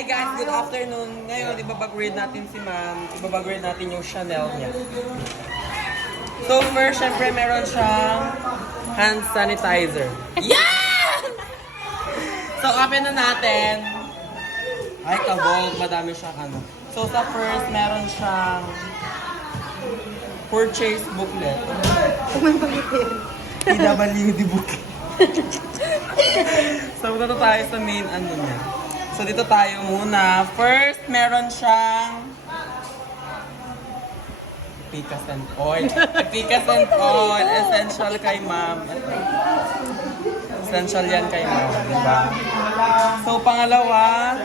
Hi guys, good afternoon. Ngayon, ibabag-grade natin si ma'am. Ibabag-grade natin yung Chanel niya. So first, syempre meron siyang hand sanitizer. Yeah! So open na natin. Ay, kabog. Madami siyang ano. So sa first, meron siyang purchase booklet. PWD booklet. So dito tayo sa main ano niya. So dito tayo muna. First, meron siyang Efficacent oil. Efficacent oil. Essential kay ma'am. Essential yan kay ma'am. Diba? So pangalawa,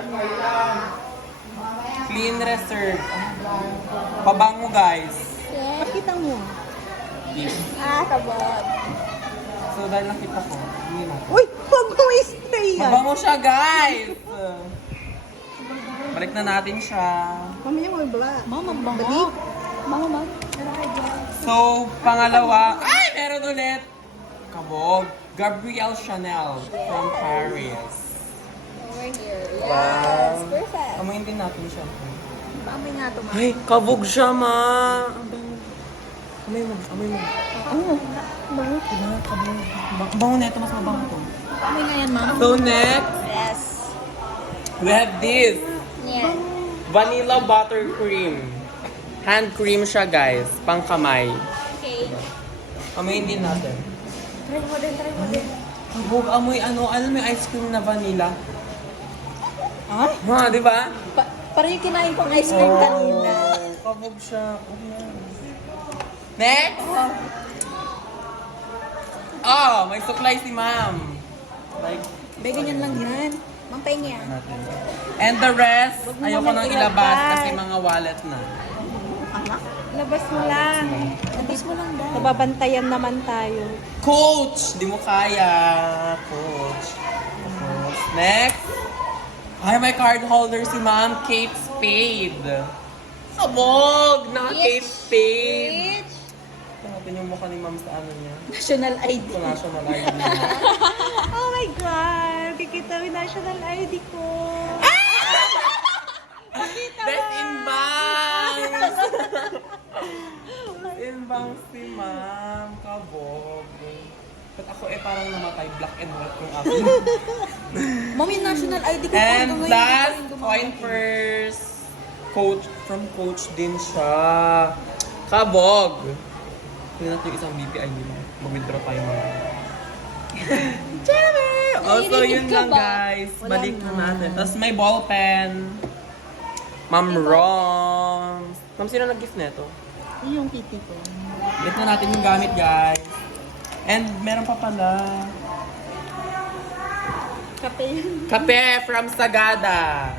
Clean Reserve. Pabango guys. Pakita mo. Yes. Kabog. So dahil nakita ko, hindi natin. Uy! Huwag mo i-spray yan. Mabango siya guys! Balik na natin siya. Mamaya mo i-black. Mama, bango. Mama. So, pangalawa, ay, meron ulit. Kabog. Gabrielle Chanel from Paris. Over here. Wow. Perfect. Amoyin din natin siya. Amoy nga ito, ma. Ay, kabog siya, ma. Amoy mo, amoy mo. Bango. Diba, kabog. Bango na ito, mas mabango to. Amoy nga yan, mama. So, next, Yes. we have this. Yan. Vanilla buttercream. Hand cream siya, guys. Pang kamay. Okay. Amoyin din natin. Try mo din. Kabog, amoy ano, alam mo yung ice cream na vanilla? Ay? Ha, di ba? Parang yung kinain kong ice cream kanina. Kabog siya. Next! Oh, may suklay si ma'am. Like, Ganyan lang yan. Mampahingi yan. natin. And the rest, Wag mo ayoko naman nang ilabas ilabas. kasi mga wallet na. Labas mo lang. Labas mo lang daw. Nababantayan naman tayo. Coach! Di mo kaya. Coach. Next. Ay, may card holder si ma'am. Kate Spade. Sabog! Naka-Kate Spade. Ito natin yung mukha ni ma'am sa ano niya. National ID. Sa national ID niya. Oh my God! Kikita mo yung national ID ko. Best in bangs! In bangs si ma'am. Kabog. Ba't ako parang namatay, black and white yung akin. Mom, yung national ID ko. And last, coin purse. Coach, from Coach din siya. Kabog. Tingnan natin yung isang BPI nila. Mag-withdraw tayo mga. Also, yun lang guys. Balik na natin. Tapos may ball pen. Ma'am Roms. Ma'am, sino nag-gift neto? Yung titi ko. Balik na natin yung gamit guys. And meron pa pala. Kape. Kape from Sagada.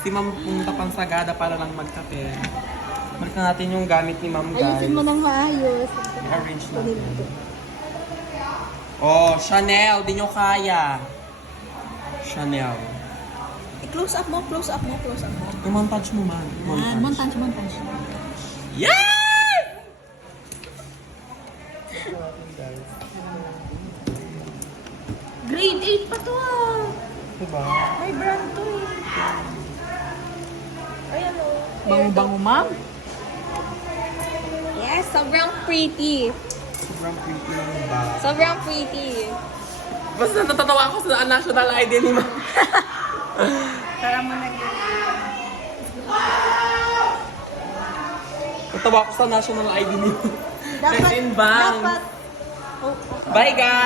Si ma'am pumunta pang Sagada para lang magkape. Balik na natin yung gamit ni ma'am guys. Ayusin mo nang maayos. I-arrange natin. Oh, Chanel. Di nyo kaya. Chanel. I-close up mo. I-montage mo man. Montage. Yes! Grade 8 pa to ah. Diba? May brand to eh. Ayan o. Bango-bango, ma'am. Yes, sobrang pretty. Sobrang pretty ng bag. Sobrang pretty. Basta natatawa ako sa national ID ni ma'am. Tara mo na. Natawa ako sa national ID ni ma'am. Dapat, in bank. dapat. Bye guys!